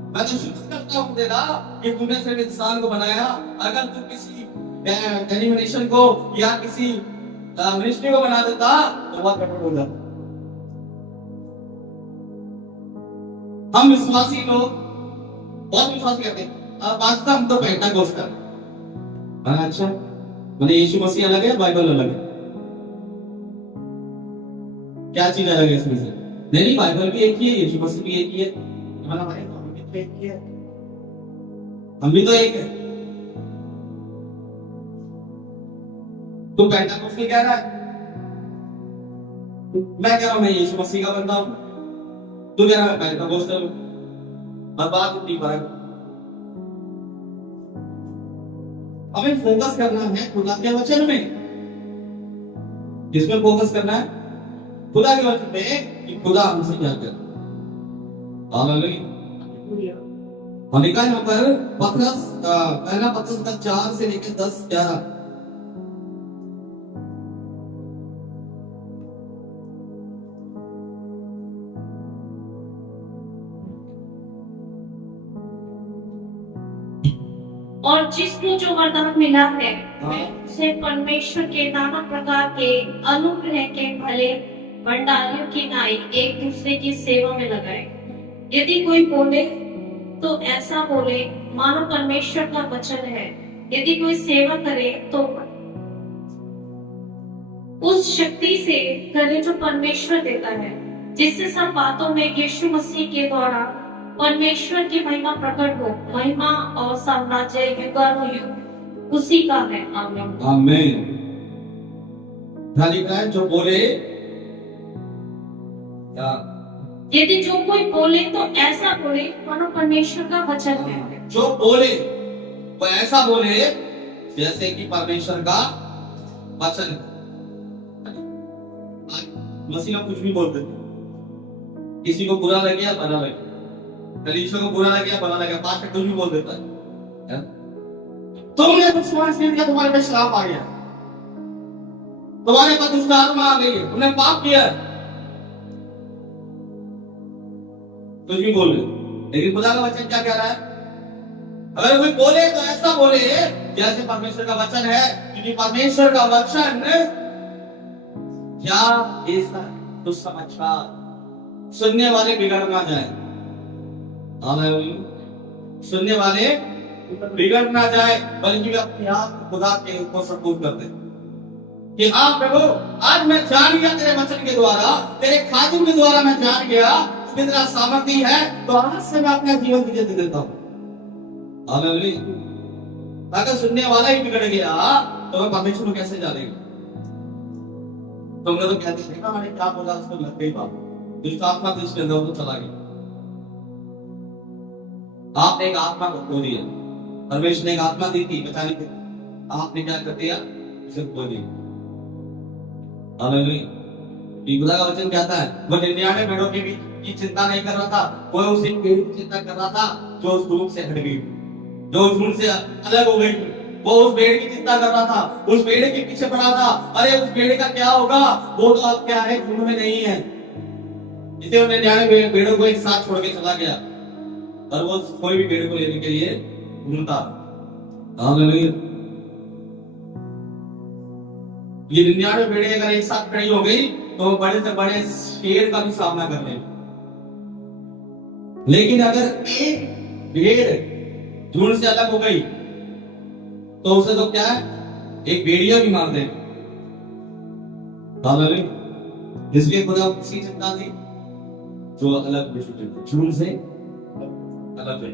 मैं तो शुक्र करता हूं तेरा कि तूने सिर्फ इंसान को बनाया। अगर तू किसी डेनोमिनेशन को या किसी मिनिस्ट्री को बना देता तो बहुत गड़बड़ हो जाता। हम विश्वासी लोग बहुत विश्वासी करते हैं। पास्ता हम तो पेंटाकोस्टल। अच्छा मैंने यीशु मसीह अलग है, बाइबल अलग है? क्या चीज अलग है इसमें से? नहीं, बाइबल भी एक ही है, यीशु मसीह भी एक ही है, हमारा भाई भी एक ही है, हम भी तो एक है। तू पेंटाकोस्टल कह रहा है, मैं कह रहा हूं मैं यीशु मसीह का बंदा हूं। तू कह रहा है मैं पेंटाकोस्टल हूं। बात उतनी बराबर। हमें फोकस करना है खुदा के वचन में। किसमें फोकस करना है? खुदा के वचन में कि खुदा हमसे क्या कर। हालेलुया। और लिखा है यहाँ पर पत्रस पहला पत्रस का 4 से लेकर 10-11। और जिसको जो वरदान मिला है हाँ। उसे परमेश्वर के नाना प्रकार के अनुग्रह के भले भंडारियों की नाई एक दूसरे की सेवा में लगाए। यदि कोई बोले तो ऐसा बोले मानो परमेश्वर का वचन है। यदि कोई सेवा करे तो उस शक्ति से करे जो परमेश्वर देता है, जिससे सब बातों में यीशु मसीह के द्वारा परमेश्वर की महिमा प्रकट हो। महिमा और साम्राज्य युगानुयुग उसी का है। आमीन। आमीन। क्या लिखा है? जो बोले क्या? यदि जो कोई बोले तो ऐसा बोले मानो परमेश्वर का वचन है। जो बोले वो ऐसा बोले जैसे कि परमेश्वर का वचन है। मसीह लोग कुछ भी बोलते थे, किसी को बुरा लगे या भला लगे, कलीसिया को बुरा लगे या भला लगे, पास्टर कुछ भी बोल देता है। तुमने विश्वास नहीं किया, तुम्हारे पे श्राप आ गया, तुम्हारे पर दुष्ट आत्मा आ गई है, तुमने पाप किया है, कुछ भी बोल रहे। लेकिन खुदा का वचन क्या कह रहा है? अगर कोई बोले तो ऐसा बोले जैसे परमेश्वर का वचन है, क्योंकि परमेश्वर का वचन क्या ऐसा दुष्समाचार सुनने वाले बिगड़ ना जाए। सुनने वाले बिगड़ ना जाए, बल्कि अपने आप खुदा के ऊपर सपोर्ट कर दे कि हाँ प्रभु, आज मैं जान गया तेरे वचन के द्वारा, तेरे खादिम के द्वारा मैं जान गया कितना सामर्थ्य है, तो आज से मैं अपना जीवन तुझे दे देता हूँ। अगर सुनने वाला ही बिगड़ गया तो मैं परमेश्वर को कैसे जानेगा? तुमने तो कहते थे ना, मैंने क्या बोला उसको लग गई बात, दुष्ट आत्मा तो इसके अंदर तो चला गया। आपने एक आत्मा को खो दिया, परमेश्वर ने एक आत्मा दी थी बचाने के, आपने क्या कर दिया? उसे खो दिया। खुदा का वचन कहता है वो 99 भेड़ों की चिंता नहीं कर रहा था, वो उसी भेड़ की चिंता कर रहा था जो उस झुंड से हट गई, जो उस झुंड से अलग हो गई। वो उस भेड़ की चिंता कर रहा था, उस भेड़ के पीछे पड़ा था। अरे उस भेड़ का क्या होगा, वो तो अब क्या है, झुंड में नहीं है। इसे 99 भेड़ों को एक साथ छोड़ के चला गया और वो कोई भी भेड़ को लेने के लिए ढूंढता। ये 99 भेड़ें अगर एक साथ खड़ी हो गई तो बड़े से बड़े शेर का भी सामना कर ले। लेकिन अगर एक भेड़ झुंड से अलग हो गई तो उसे तो क्या है, एक भेड़िया भी मार देगा। इसलिए खुदा उसी चिंता थी जो अलग झुंड से अलग है।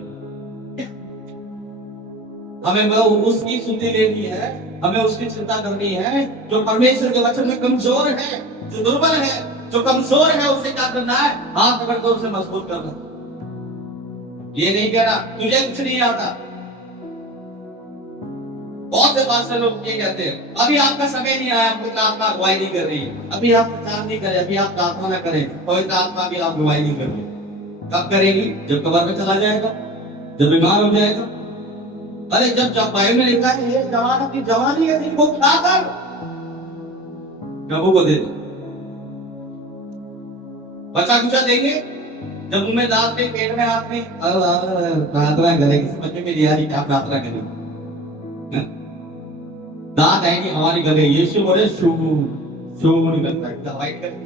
हमें उसकी सुधि लेनी है, हमें उसकी चिंता करनी है जो परमेश्वर के वचन में कमजोर है, जो दुर्बल है, जो कमजोर है, उसे क्या करना है? हाथ पकड़ कर उसे मजबूत करना। ये नहीं कह रहा तुझे कुछ नहीं आता। बहुत से पास्टर लोग ये कहते हैं अभी आपका समय नहीं आया, पवित्र आत्मा अगुवाई नहीं कर रही है, अभी आप प्रचार नहीं करें, अभी आप प्रार्थना न करें, पवित्र आत्मा की आप अगुवाई नहीं कर रही। कब करेगी? जब कब्र में चला जाएगा, जब बीमार हो जाएगा। अरे जब बाइबल में लिखा है ये जवान अपनी जवानी है दिन को क्या कर प्रभु को दे दो। बच्चा कुछ देंगे जब मुंह में दांत में, पेट में हाथ में, प्रार्थना करेंगे, समझ में नहीं आ रही क्या प्रार्थना करेंगे। दांत आएंगे हमारी गले, यीशु बोले शू शू निकलता है, दवाई करेंगे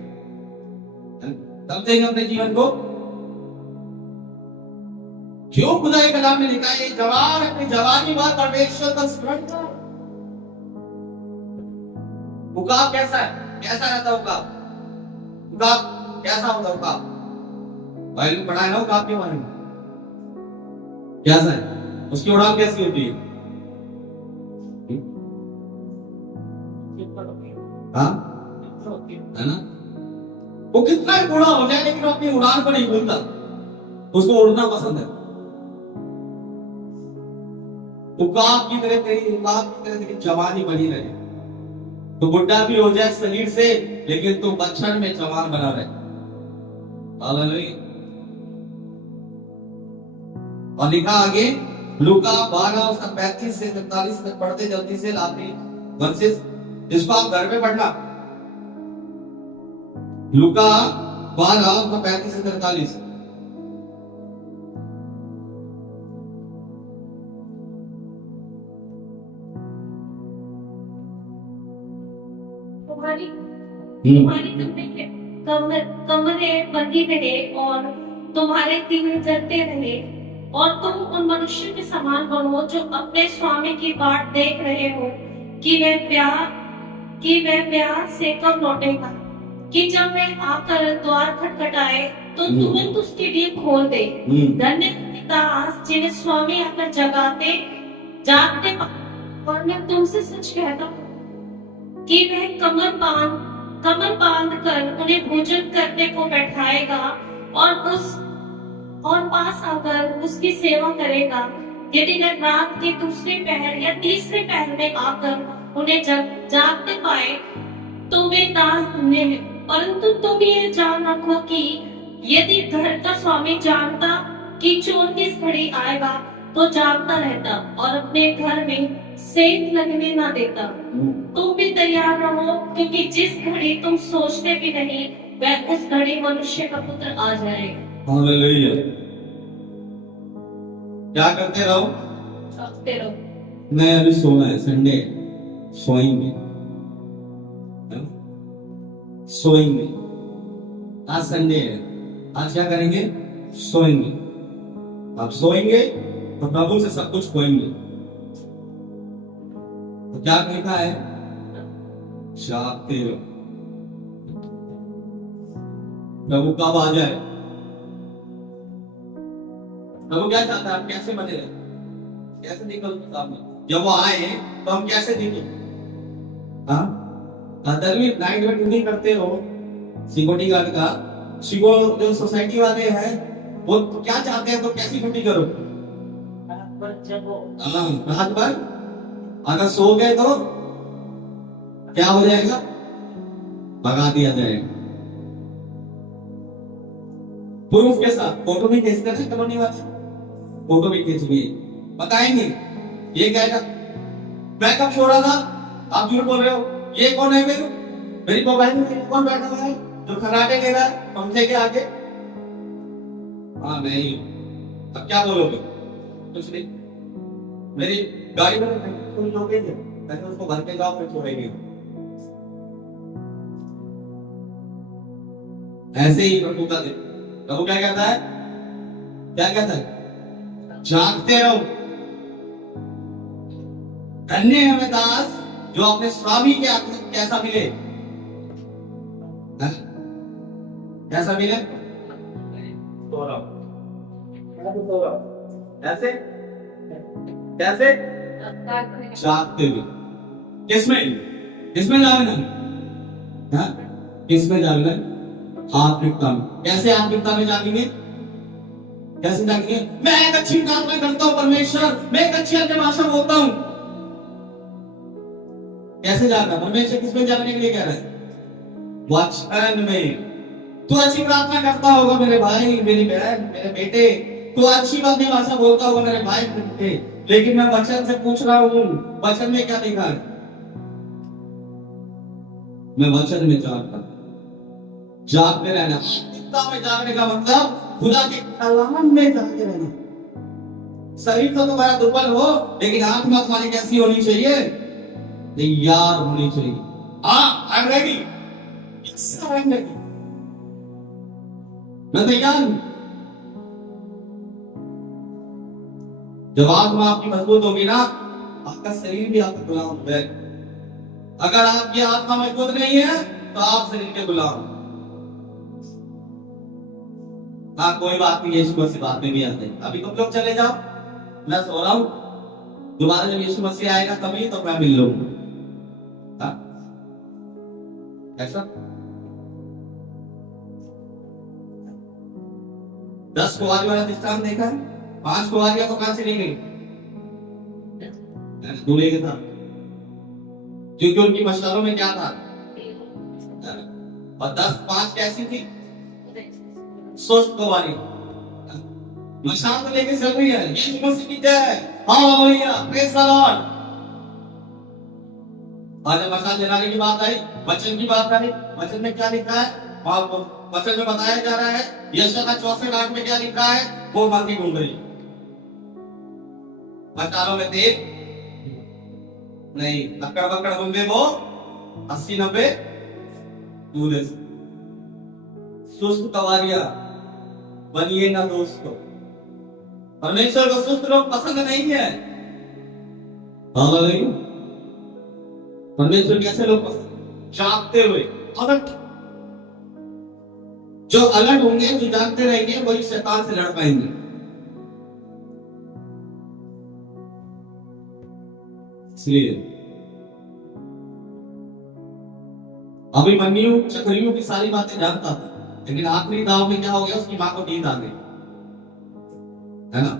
तब देंगे अपने जीवन को। जो खुदा के कलाम में लिखा है जवान अपनी जवानी बात परमेश्वर का स्मरण कर। उकाब कैसा है? कैसा रहता उकाब? उकाब कैसा होता उकाब? बाइबल में पढ़ा है ना उकाब के बारे में, कैसा है? उसकी उड़ान कैसी होती है? हाँ है ना? वो कितना भी बूढ़ा हो जाए लेकिन वो अपनी उड़ान को नहीं भूलता, उसको उड़ना पसंद है। उकाब की तरह तेरी जवानी बनी रहे, तो बुढ़ा भी हो जाए शरीर से लेकिन तू बचपन में जवान बना रहे। और लिखा आगे लूका 12 उसका 35 से 43 तक पढ़ते जल्दी से आखिरी वर्सेस, इसको आप घर पे पढ़ना। लूका 12 उसका 35 से 43। तुम्हारी कमरे बंधी रहे और तुम्हारे दिल जलते रहे, और तुम उन मनुष्य के समान बनो जो अपने स्वामी की बाट देख रहे हो कि वह ब्याह से कब लौटेगा, कि जब वह आकर द्वार खटखटाए तो तुरंत उसके लिए खोल दे। धन्य है दास जिन्हें स्वामी आकर जागते और मैं तुमसे सच कहता हूँ कि वह कमर बांध कर उन्हें भोजन करने को बैठाएगा और पास आकर उसकी सेवा करेगा। यदि वह रात के दूसरे पहर या तीसरे पहर में आकर उन्हें जागते पाए तो वे दास धन्य हैं। परंतु तुम ये जान रखो कि यदि घर का स्वामी जानता कि चोर किस घड़ी आएगा तो जागता रहता और अपने घर में सेंध लगने ना देता। तुम भी तैयार रहो, क्योंकि जिस घड़ी तुम सोचते भी नहीं वह उस घड़ी मनुष्य का पुत्र आ जाएगा। हालेलुया। क्या करते रहो? जागते रहो। मैं अभी सोना है, संडे सोएंगे, सोएंगे। आज संडे है, आज क्या करेंगे? सोएंगे। आप सोएंगे तो प्रभु से सब कुछ खोएंगे। तो क्या लिखा है? जागते रहो। प्रभु कब आ जाए? प्रभु क्या चाहता है? आप कैसे बने रहे, कैसे निकल सामने? जब वो आए तो हम कैसे दिखे? हाँ, नाइट में ड्यूटी करते हो सिक्योरिटी गार्ड का, जो सोसाइटी वाले हैं वो क्या चाहते हैं? तो कैसी ड्यूटी करो? रात भर अगर सो गए तो क्या हो जाएगा? भगा दिया जाएगा। प्रूफ के साथ फोटो भी खींचते थे कॉलोनी वाले, फोटो भी खींचेंगे, बताएंगे ये कहेगा मैं कब सो रहा था, आप झूठ बोल रहे हो, ये कौन है? मेरी मोबाइल में कौन बैठा हुआ है जो खराटे ले रहा है पंखे के आगे? हाँ नहीं। अब क्या बोलोगे? कुछ नहीं। मेरी गाड़ी में कोई लोग थे, मैंने उसको घर पे जाओ फिर छोड़ेंगे। ऐसे ही प्रभु का दिन, प्रभु क्या कहता है? क्या कहता है? जागते रहो। धन्य है वे दास जो अपने स्वामी के आत्मा कैसा मिले, कैसा मिले? ऐसे कैसे? जागते हुए। किसमें जागना? किसमें जागना? आत्मिकता में। कैसे आत्मिकता में जागेंगे? कैसे जागेंगे? मैं एक अच्छी प्रार्थना करता हूँ परमेश्वर, मैं एक अच्छी अन्य भाषा बोलता हूँ। कैसे जागना? परमेश्वर किसमें जागने के लिए कह रहा है? वचन में। तू अच्छी प्रार्थना करता होगा मेरे भाई, मेरी बहन, मेरे बेटे, तू अच्छी अन्य भाषा बोलता होगा मेरे भाई, मेरे बेटे, लेकिन मैं वचन से पूछ रहा हूँ, वचन में क्या लिखा है? मैं वचन में जागते रहना। आत्मिकता में जागने का मतलब खुदा के कलाम में जागते रहना। शरीर तो तुम्हारा दुर्बल हो, लेकिन आत्मा तुम्हारी कैसी होनी चाहिए? तैयार होनी चाहिए। आई एम रेडी, मैं तैयार हूं। जब आत्मा आपकी मजबूत होगी ना, आपका शरीर भी आपका गुलाम है। अगर आपकी आत्मा मजबूत नहीं है तो आप शरीर के गुलाम। हाँ कोई बात नहीं, यीशु मसीह बाद में भी आते हैं। अभी तुम लोग चले जाओ, मैं सो रहा हूं, दोबारा जब यीशु मसीह आएगा तभी तो मैं मिल लूंगा। ऐसा 10 कुंवारी वाला दृष्टांत देखा है? 5 कुंवारियां तो कहां से ली गई? दूल्हे के साथ, क्योंकि उनकी मशालों में क्या था? और 5 कैसी थी? स्वस्थ कुंवारी। मशाल तो लेके चल रही है। यीशु मसीह की जय, हालेलुया, प्रेज द लॉर्ड। आज जब मशाल जलाने की बात आई, वचन की बात आई, वचन में क्या लिखा है? आपको वचन में बताया जा रहा है, यशायाह 64:8 में क्या लिखा है? वो बाकी घूम रही मशालों में तेल नहीं, अकड़ बकड़ बम्बे वो 80-90 दूल्हे से। सुस्त कवारिया बनिए ना दोस्तों। परमेश्वर को सुस्त लोग पसंद नहीं है। हालेलुया। परमेश्वर कैसे लोग पसंद? जागते हुए, अलर्ट। जो अलर्ट होंगे, जो जागते रहेंगे, वही शैतान से लड़ पाएंगे। इसलिए अभिमन्यु चक्रियों की सारी बातें जानता था, लेकिन आखिरी दाव में क्या हो गया? उसकी मां को नींद आ गई, है ना?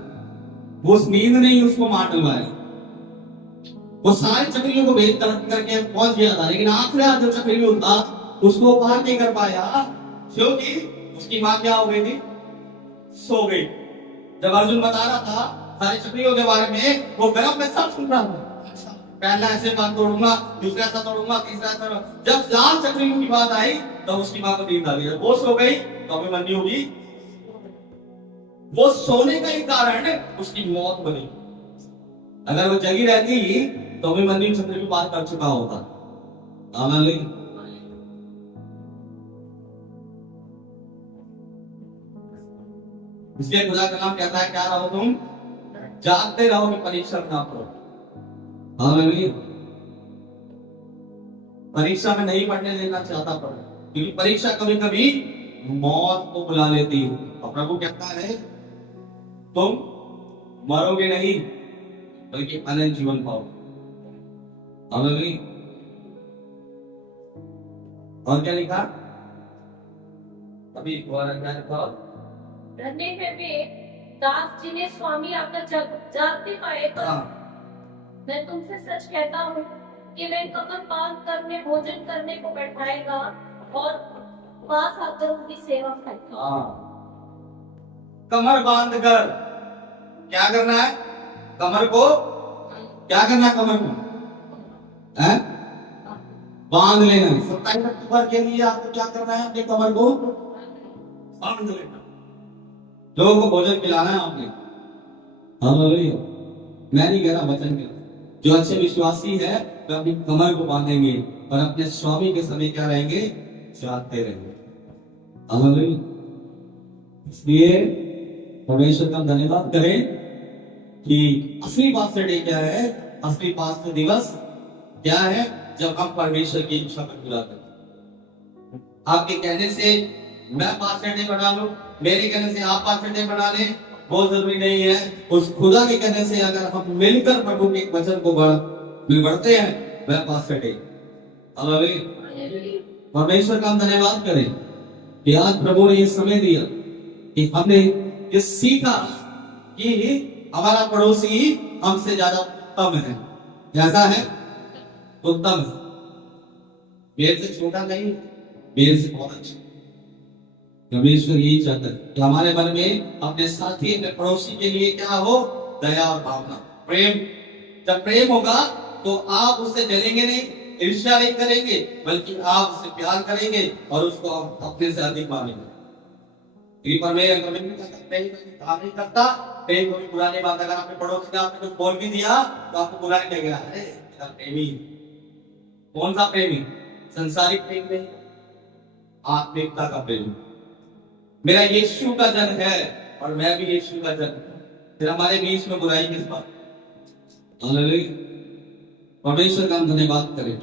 वो उस नींद ने ही उसको मार डलवाया। वो सारे चक्रियों को भेद करके पहुंच गया था, लेकिन आखिरी जो चक्रियों था उसको पार नहीं कर पाया, क्योंकि उसकी मां क्या हो गई थी? सो गई। जब अर्जुन बता रहा था सारे चक्रियों के बारे में, वो गर्भ में सब सुन रहा था। पहला ऐसे बात तोड़ूंगा, दूसरा ऐसा तोड़ूंगा, तीसरा ऐसा। जब लाल चक्रियों की बात आई तो उसकी मां को नींद आ गई। वो सो गई तो अभिमन्यु भी, वो सोने का ही कारण उसकी मौत बनी। अगर वो जगी रहती तो अभिमन्यु चक्र की बात कर चुका होता। हालेलुया। इसलिए खुदा का नाम कहता है, क्या रहो तुम? जागते रहो कि परीक्षा ना करो। हालेलुया। परीक्षा में नहीं पढ़ने देना चाहता पर, क्योंकि परीक्षा कभी कभी मौत को बुला लेती है। और प्रभु कहता है, तुम मरोगे नहीं बल्कि अनंत जीवन पाओगे। हालेलुया। और क्या लिखा? अभी क्या लिखा? रखने में भी दास जी ने स्वामी आकर जागते पाए, पर मैं तुमसे सच कहता हूँ कि मैं कमर बांध कर में भोजन करने को बैठाएगा और पास आकर उनकी सेवा करेगा। कमर बांध कर क्या करना है? कमर को क्या करना है? कमर को बांध लेना। 27 अक्टूबर के लिए आपको क्या करना है? अपनी कमर को बांध लेना। लोगों को भोजन खिलाना है आपने। हालेलुया। मैं नहीं कह रहा, वचन कह रहा। जो अच्छे विश्वासी है वे अपनी कमर को बांधेंगे और अपने स्वामी के समय क्या रहेंगे? जागते रहेंगे। हालेलुया। इसलिए परमेश्वर का धन्यवाद करें कि असली पास्टर डे क्या है? असली पास्टर दिवस क्या है? जब हम परमेश्वर की इच्छा को पूरा करें। आपके कहने से मैं पास्टर डे बना लूं, मेरे कहने से आप पास्टर डे बना लें, बहुत जरूरी नहीं है। उस खुदा के कहने से अगर हम मिलकर प्रभु के वचन को बढ़ते हैं, वह पास्टर डे। हालेलुया। परमेश्वर का हम धन्यवाद करें कि आज प्रभु ने ये समय दिया कि हमने ये सीखा कि हमारा पड़ोसी हमसे ज्यादा उत्तम है। कैसा है? उत्तम है। मेरे से छोटा नहीं, मेरे से बहुत अच्छा। परमेश्वर यही चाहता है कि हमारे मन में अपने साथी, अपने पड़ोसी के लिए क्या हो? दया और भावना, प्रेम। जब प्रेम होगा तो आप उससे जलेंगे नहीं, ईर्ष्या नहीं करेंगे, बल्कि आप उससे प्यार करेंगे और उसको अपने से अधिक मानेंगे। नहीं करता प्रेम कोई बुरा नहीं बात। अगर आपके पड़ोसी ने आपने कुछ बोल भी दिया तो आपको बुरा नहीं लगेगा। अरे प्रेमी, कौन सा प्रेमी? संसारिक प्रेम नहीं, आत्मिकता का प्रेम। मेरा यीशु का जन है और मैं भी यीशु का जन। फिर हमारे बीच में बुराई किस बात? हालेलुया। परमेश्वर का हम धन्यवाद करें।